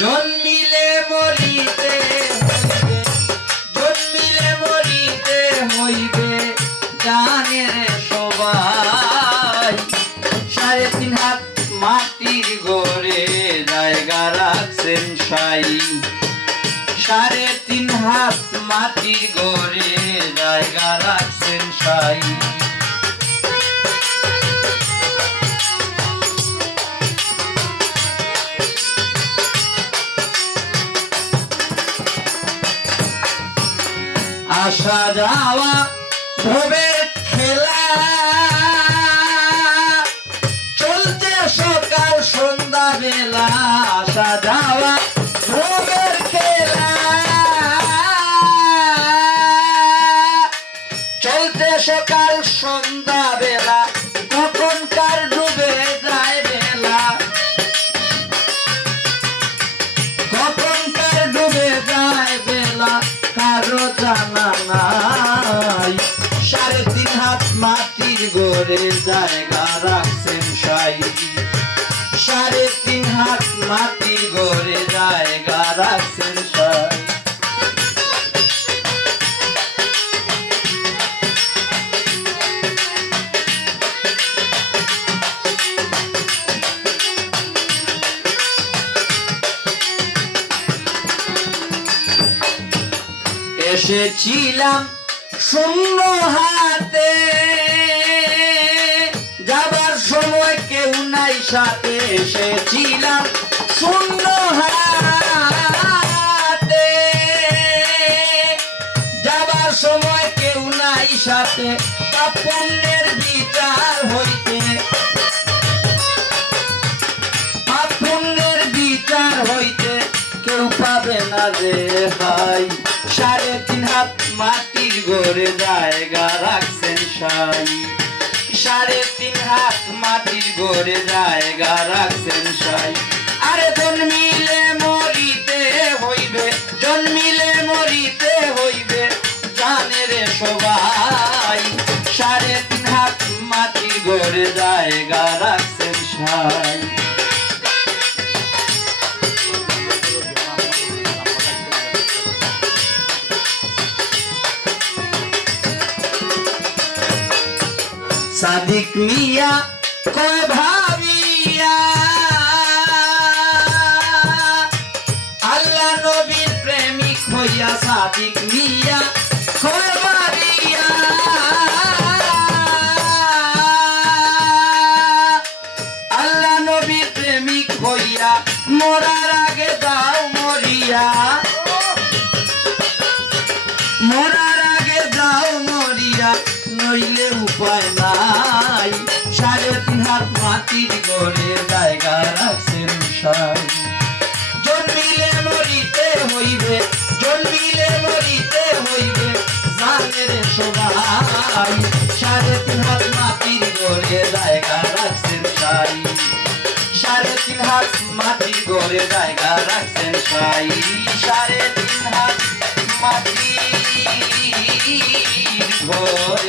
জন্মিলে মরিতে হইবে, জন্মিলে মরিতে হইবে জানে রে সবাই। 3.5 হাত মাটির ঘরে জায়গা রাখছেন সাই। 3.5 হাত মাটির ঘরে জায়গা রাখছেন সাই। আসা যাওয়া ভবের খেলা, চলতে সকাল সন্ধ্যা বেলা। আসা যাওয়া ভবের খেলা, চলতে সকাল সন্ধ্যা বেলা। কখন কার ডুবে যায় বেলা, কখন কার ডুবে যায় বেলা কারো জানা নাই। 3.5 হাত মাটির ঘরে জায়গা রাখছেন সাই। 3.5 হাত মাটির ঘরে জায়গা রাখছেন সাই। এসেছিলাম শূন্য হাতে, যাবার সময় কেউ নাই সাথে। এসেছিলাম শূন্য হাতে, যাবার সময় কেউ নাই সাথে। পুণ্যের বিচার হইতে, পুণ্যের বিচার হইতে কেউ পাবে না রে ভাই। 3.5 হাত মাটির ঘরে জায়গা রাখছেন সাই। 3.5 হাত মাটির ঘরে জায়গা রাখছেন সাই। আরে জন্মিলে মরিতে হইবে, জন্মিলে মরিতে হইবে জানে রে সবাই। 3.5 হাত মাটির ঘরে জায়গা রাখছেন সাই। সাদিক মিয়া কয় ভাবিয়া, আল্লাহ নবীর প্রেমিক হইয়া। সাদিক মিয়া কয় ভাবিয়া, আল্লাহ নবীর প্রেমিক হইয়া। মরার আগে দাও মরিয়া, মরার আগে দাও মরিয়া, নইলে উপায় নাই। 3.5 হাত মাটির ঘরে জায়গা রাখছেন সাই। জন্মিলে মরিতে হইবে, জন্মিলে মরিতে হইবে জানে রে সবাই। 3.5 হাত মাটির ঘরে জায়গা রাখছেন সাই। 3.5 হাত মাটির ঘরে জায়গা রাখছেন সাই। 3.5 হাত মাটির ঘরে